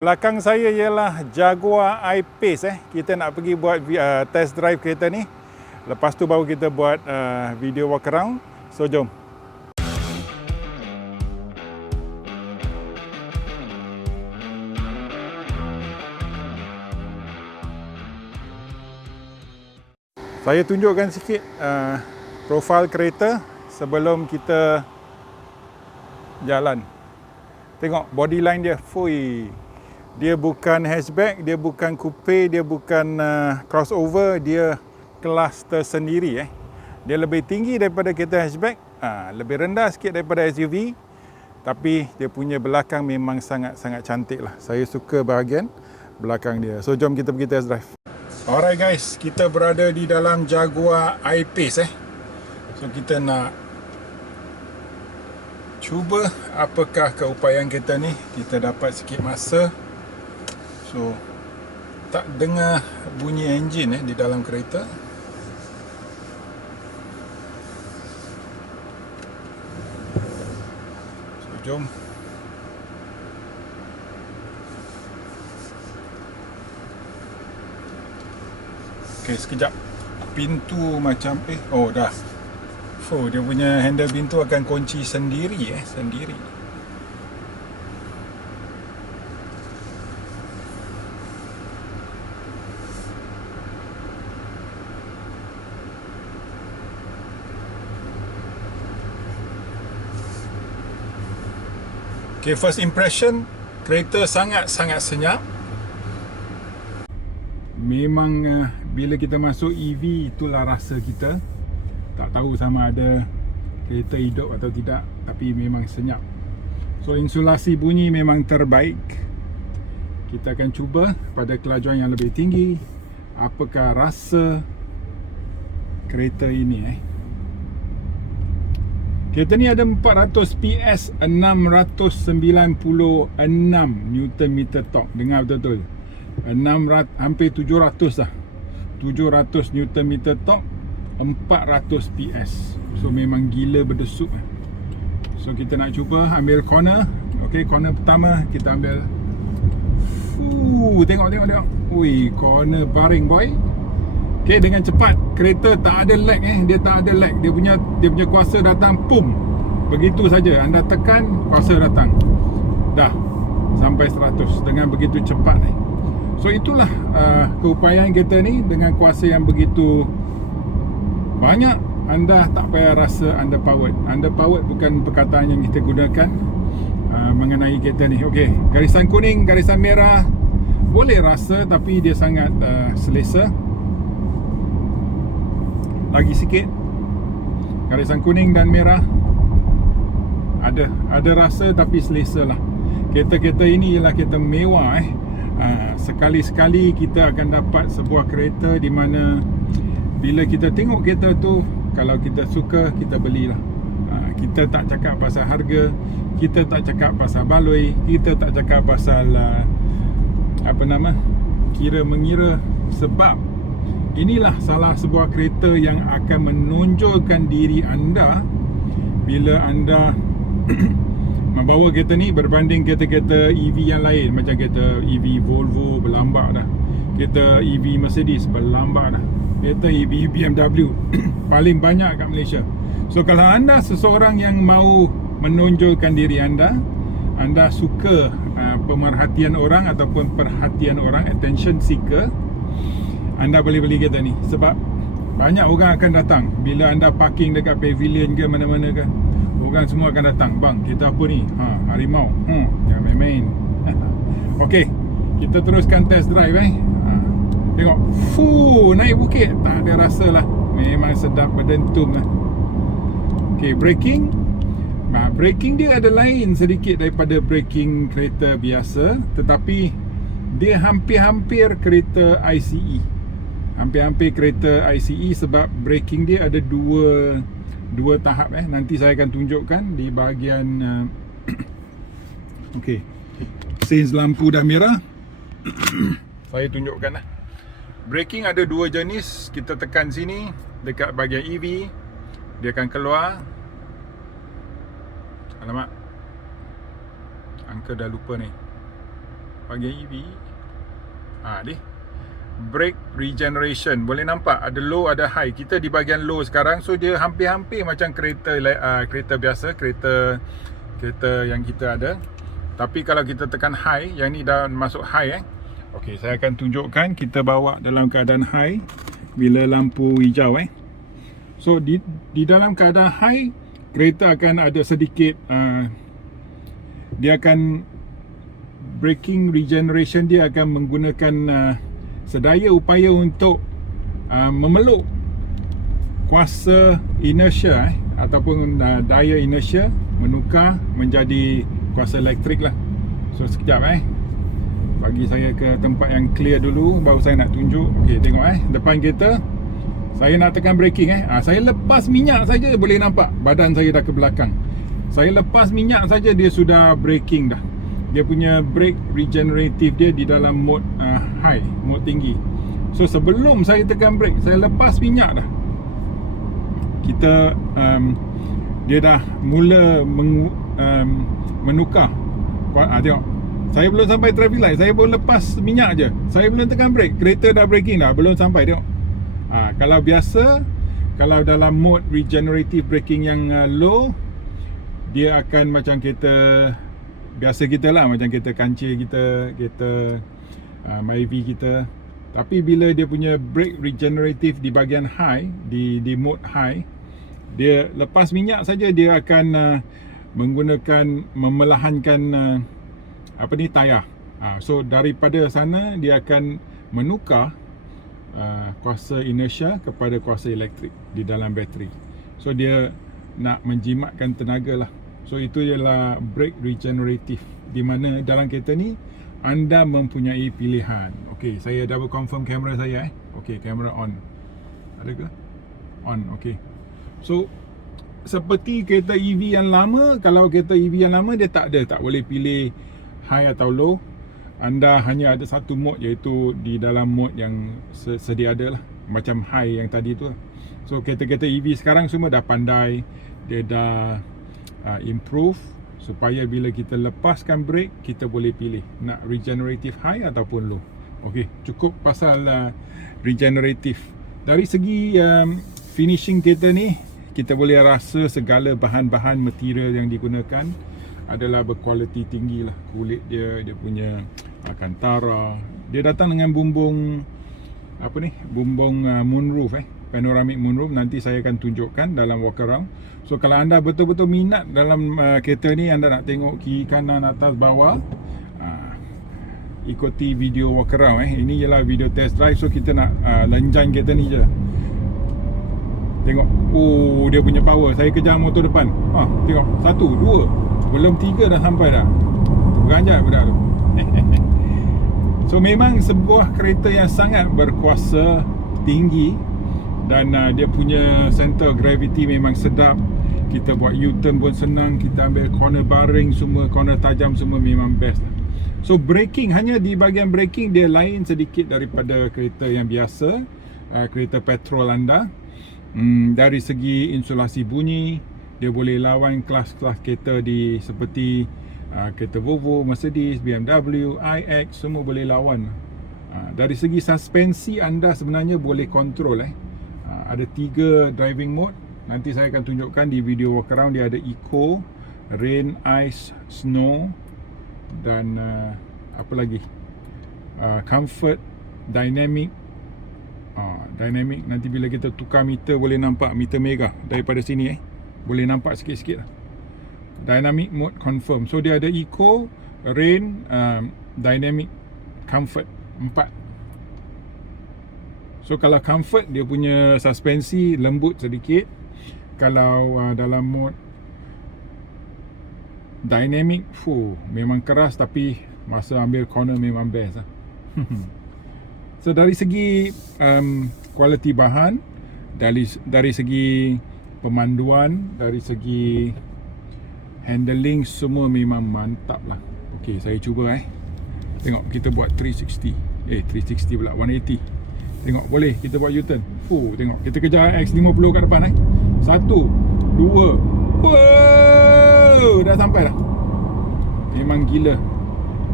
Belakang saya ialah Jaguar I-Pace. Kita nak pergi buat test drive kereta ni. Lepas tu baru kita buat video walk around. So jom. Saya tunjukkan sikit profil kereta sebelum kita jalan. Tengok body line dia. Fui. Dia bukan hatchback, dia bukan coupe, dia bukan crossover, dia kelas tersendiri. Dia lebih tinggi daripada kereta hatchback, lebih rendah sikit daripada SUV, tapi dia punya belakang memang sangat-sangat cantik lah. Saya suka bahagian belakang dia. So jom kita pergi test drive. Alright guys, kita berada di dalam Jaguar I-Pace. So kita nak cuba apakah keupayaan kita ni. Kita dapat sikit masa. So tak dengar bunyi enjin di dalam kereta. So jom. Okay, sekejap. Pintu macam oh dah. Oh, dia punya handle pintu akan kunci sendiri sendiri. Okay, first impression, kereta sangat-sangat senyap. Memang bila kita masuk EV, itulah rasa kita. Tak tahu sama ada kereta hidup atau tidak, tapi memang senyap. So insulasi bunyi memang terbaik. Kita akan cuba pada kelajuan yang lebih tinggi. Apakah rasa kereta ini Kereta ni ada 400 PS, 696 Nm torque. Dengar betul-betul. Hampir 700 lah. 700 Nm torque, 400 PS. So memang gila berdesuk. So kita nak cuba ambil corner. Okay, corner pertama kita ambil. Tengok. Ui, corner baring boy. Okay, dengan cepat. Kereta tak ada lag Dia tak ada lag. Dia punya kuasa datang, pum. Begitu saja. Anda tekan, kuasa datang. Dah sampai 100 dengan begitu cepat So itulah keupayaan kita ni dengan kuasa yang begitu banyak. Anda tak payah rasa underpowered. Underpowered bukan perkataan yang kita gunakan mengenai kereta ni. Okey, garisan kuning, garisan merah boleh rasa, tapi dia sangat selesa. Lagi sikit. Garisan kuning dan merah ada rasa, tapi selesa lah. Kereta-kereta ini ialah kereta mewah sekali-sekali kita akan dapat sebuah kereta di mana bila kita tengok kereta tu, kalau kita suka, kita belilah. Kita tak cakap pasal harga, kita tak cakap pasal baloi, kita tak cakap pasal kira-mengira, sebab inilah salah sebuah kereta yang akan menonjolkan diri anda bila anda membawa kereta ni berbanding kereta-kereta EV yang lain. Macam kereta EV Volvo berlambak dah, kereta EV Mercedes berlambak dah, kereta EV BMW paling banyak kat Malaysia. So kalau anda seseorang yang mau menonjolkan diri anda suka pemerhatian orang ataupun perhatian orang, attention seeker, anda boleh beli kereta ni. Sebab banyak orang akan datang bila anda parking dekat pavilion ke mana-mana ke. Orang semua akan datang. Bang, kereta apa ni? Harimau. Jangan main-main. Okey, kita teruskan test drive Tengok. Naik bukit. Tak ada rasa lah. Memang sedap berdentum lah. Okey, braking. Braking dia ada lain sedikit daripada braking kereta biasa, tetapi dia hampir-hampir kereta ICE. Hampir-hampir kereta ICE sebab braking dia ada dua tahap Nanti saya akan tunjukkan di bahagian okey. Since lampu dah merah saya tunjukkan braking ada dua jenis. Kita tekan sini dekat bahagian EV, dia akan keluar. Alamak, angka dah lupa ni. bahagian EV. Ni brake regeneration, boleh nampak ada low ada high. Kita di bahagian low sekarang, so dia hampir-hampir macam kereta biasa, kereta yang kita ada. Tapi kalau kita tekan high, yang ni dah masuk high Okey, saya akan tunjukkan kita bawa dalam keadaan high bila lampu hijau So di dalam keadaan high, kereta akan ada sedikit dia akan braking regeneration, dia akan menggunakan sedaya upaya untuk memeluk kuasa inertia ataupun daya inertia menukar menjadi kuasa elektrik lah. So sekejap bagi saya ke tempat yang clear dulu, baru saya nak tunjuk. Okey, tengok depan kereta saya nak tekan braking saya lepas minyak saja boleh nampak badan saya dah ke belakang. Saya lepas minyak saja dia sudah braking dah. Dia punya brake regenerative dia di dalam mode high, mode tinggi. So sebelum saya tekan brake, saya lepas minyak dah, kita dia dah mula menukar. Tengok, saya belum sampai traffic light, saya baru lepas minyak je, saya belum tekan brake, kereta dah braking dah, belum sampai. Tengok, kalau biasa, kalau dalam mode regenerative braking yang low, dia akan macam kereta biasa kita lah, macam kereta kancil kita, kereta Myvi kita. Tapi bila dia punya brake regenerative di bahagian high, di mode high, dia lepas minyak saja dia akan memelahankan tayar. So daripada sana dia akan menukar kuasa inertia kepada kuasa elektrik di dalam bateri. So dia nak menjimatkan tenaga lah. So itu ialah brake regenerative, di mana dalam kereta ni anda mempunyai pilihan. Okey, saya double confirm kamera saya Okey, kamera on. Ada ke? On, okey. So seperti kereta EV yang lama, kalau kereta EV yang lama dia tak boleh pilih high atau low. Anda hanya ada satu mode, iaitu di dalam mode yang sedia ada lah, macam high yang tadi tu. So kereta-kereta EV sekarang semua dah pandai, dia dah improve supaya bila kita lepaskan brake, kita boleh pilih nak regenerative high ataupun low. Okey, cukup pasal regenerative. Dari segi finishing kereta ni, kita boleh rasa segala bahan-bahan material yang digunakan adalah berkualiti tinggi lah. Kulit dia punya Alcantara, dia datang dengan bumbung bumbung moonroof panoramic moonroof. Nanti saya akan tunjukkan dalam walk around. So kalau anda betul-betul minat dalam kereta ni, anda nak tengok kiri kanan atas bawah, ikuti video walk around Ini ialah video test drive. So kita nak lenjang kereta ni je. Tengok, dia punya power. Saya kejar motor depan. Tengok, 1, 2, belum 3 dah sampai dah. Beranjak budak tu. So memang sebuah kereta yang sangat berkuasa tinggi, dan dia punya center of gravity memang sedap. Kita buat U-turn pun senang, kita ambil corner baring semua, corner tajam semua memang best. So braking, hanya di bahagian braking dia lain sedikit daripada kereta yang biasa, kereta petrol anda. Dari segi insulasi bunyi, dia boleh lawan kelas-kelas kereta seperti kereta Volvo, Mercedes, BMW, iX, semua boleh lawan. Dari segi suspensi, anda sebenarnya boleh kontrol ada 3 driving mode. Nanti saya akan tunjukkan di video walk around. Dia ada Eco, Rain, Ice, Snow, dan apa lagi, Comfort, Dynamic. Dynamic, nanti bila kita tukar meter boleh nampak meter merah daripada sini boleh nampak sikit-sikit. Dynamic mode confirm. So dia ada Eco, Rain, Dynamic, Comfort, 4. So kalau Comfort, dia punya suspensi lembut sedikit. Kalau dalam mode Dynamic, memang keras, tapi masa ambil corner memang best So dari segi kualiti bahan, dari segi pemanduan, dari segi handling, semua memang mantap lah. Okey, saya cuba tengok, kita buat 360 pula, 180. Tengok, boleh kita buat U-turn. Tengok, kita kejar X50 kat depan 1, 2, dah sampai dah. Memang gila.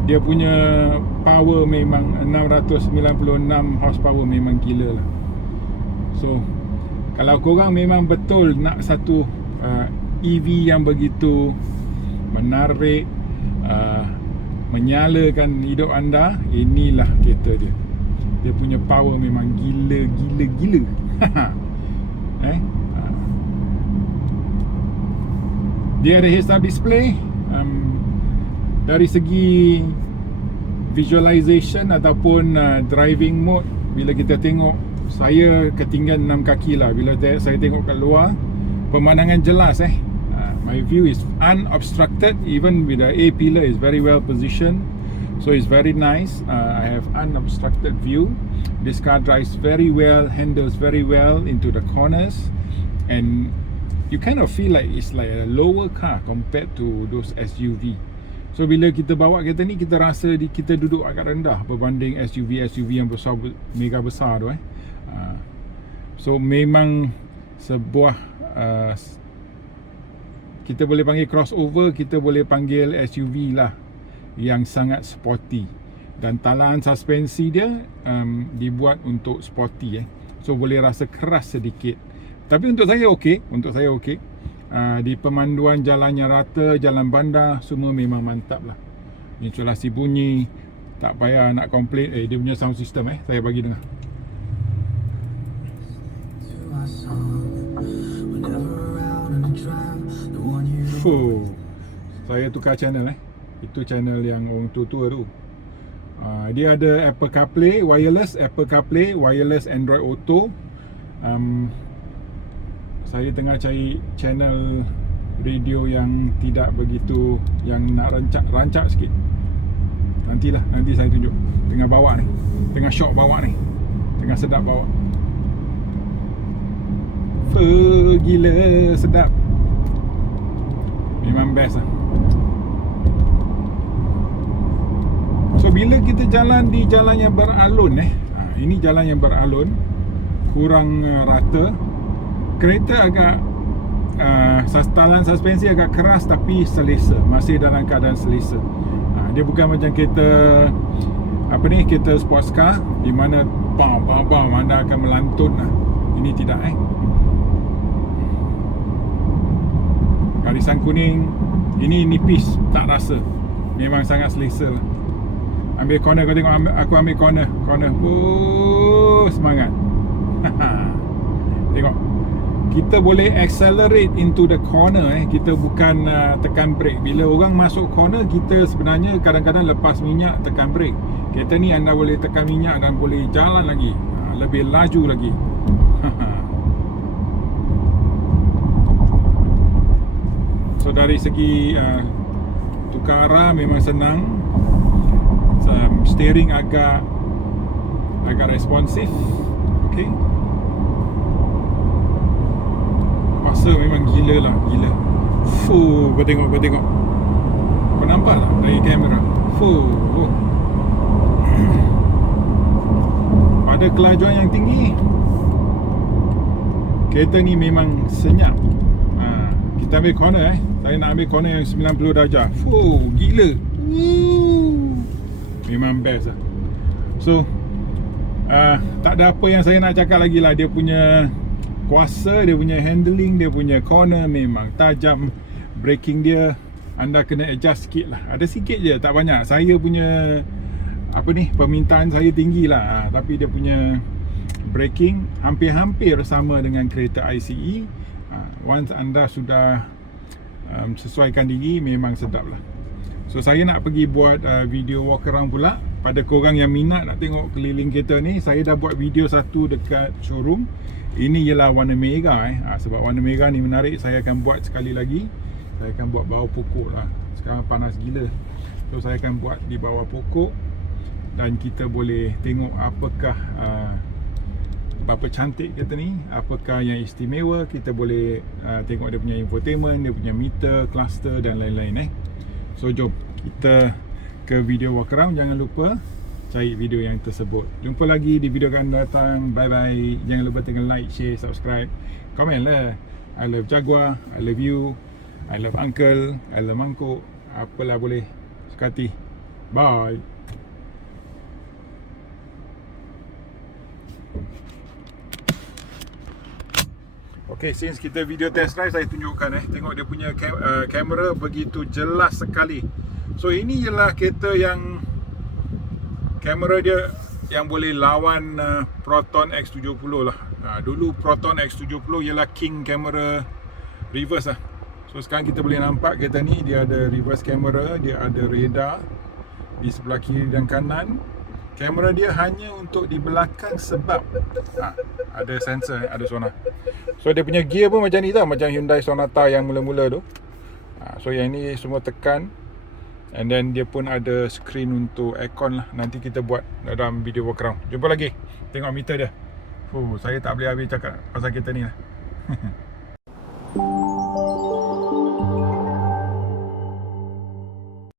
dia punya power memang 696 horsepower, memang gila lah. So kalau korang memang betul nak satu EV yang begitu menarik, menyalakan hidup anda, inilah kereta dia. Dia punya power memang gila. Dia ada heads up display. Dari segi visualization ataupun driving mode, bila kita tengok, saya ketinggian 6 kaki lah. Bila saya tengok kat luar, pemandangan jelas. My view is unobstructed. Even with the A pillar is very well positioned, so it's very nice. I have unobstructed view. This car drives very well, handles very well into the corners, and you kind of feel like it's like a lower car compared to those SUV. So bila kita bawa kereta ni, kita rasa kita duduk agak rendah berbanding SUV yang besar, mega besar tu. So memang sebuah kita boleh panggil crossover, kita boleh panggil SUV lah, yang sangat sporty. Dan talaan suspensi dia dibuat untuk sporty. So boleh rasa keras sedikit. Tapi untuk saya okey, di pemanduan jalannya rata, jalan bandar, semua memang mantap lah. Insulasi bunyi, tak payah nak komplain. Dia punya sound system saya bagi dengar. Saya tukar channel itu channel yang orang tua-tua tu. Dia ada Apple CarPlay wireless Android Auto. Saya tengah cari channel radio yang tidak begitu, yang nak rancak sikit. Nanti saya tunjuk. Tengah bawa ni, tengah shock bawa ni, tengah sedap bawa. Gila sedap. Memang best lah. So bila kita jalan di jalan yang beralun, ini jalan yang beralun, kurang rata, kereta agak talaan suspensi agak keras tapi selesa, masih dalam keadaan selesa. Dia bukan macam kereta kereta sports car di mana bam anda akan melantun lah. Ini tidak. Garisan kuning ini nipis, tak rasa, memang sangat selesa lah. Ambil corner, kau tengok aku ambil corner. Semangat. Tengok, kita boleh accelerate into the corner. Kita bukan tekan brake. Bila orang masuk corner, kita sebenarnya kadang-kadang lepas minyak tekan brake. Kereta ni anda boleh tekan minyak dan boleh jalan lagi, lebih laju lagi. So dari segi tukar arah memang senang. Steering agak responsif. Okay. Kuasa memang gila. Kau tengok. Kau nampak tak dari kamera? Pada kelajuan yang tinggi, kereta ni memang senyap. Kita ambil corner. Saya nak ambil corner yang 90 darjah. Gila. Memang best lah. So tak ada apa yang saya nak cakap lagi lah. Dia punya kuasa, dia punya handling, dia punya corner memang tajam. Braking dia anda kena adjust sikit lah. Ada sikit je, tak banyak. Saya punya permintaan saya tinggi lah. Tapi dia punya braking hampir-hampir sama dengan kereta ICE. Once anda sudah sesuaikan diri, memang sedap lah. So saya nak pergi buat video walk around pula. Pada korang yang minat nak tengok keliling kereta ni, saya dah buat video satu dekat showroom. Ini ialah warna merah sebab warna merah ni menarik. Saya akan buat sekali lagi. Saya akan buat bawah pokok lah. Sekarang panas gila. So saya akan buat di bawah pokok, dan kita boleh tengok apakah berapa cantik kereta ni, apakah yang istimewa. Kita boleh tengok dia punya infotainment, dia punya meter, cluster dan lain-lain. So jom kita ke video walk around. Jangan lupa cari video yang tersebut. Jumpa lagi di video akan datang. Bye bye. Jangan lupa tekan like, share, subscribe, komen lah. I love Jaguar, I love you, I love uncle, I love mangkuk. Apalah boleh suka hati. Bye. Okay, since kita video test drive, saya tunjukkan tengok dia punya kamera begitu jelas sekali. So ini ialah kereta yang kamera dia yang boleh lawan Proton X70 lah. Dulu Proton X70 ialah king kamera reverse lah. So sekarang kita boleh nampak kereta ni dia ada reverse kamera, dia ada radar di sebelah kiri dan kanan. Kamera dia hanya untuk di belakang sebab ada sensor, ada sonar. So dia punya gear pun macam ni tau, macam Hyundai Sonata yang mula-mula tu. So yang ni semua tekan. And then dia pun ada screen untuk aircon lah. Nanti kita buat dalam video walk around. Jumpa lagi. Tengok meter dia. Saya tak boleh habis cakap pasal kereta ni lah.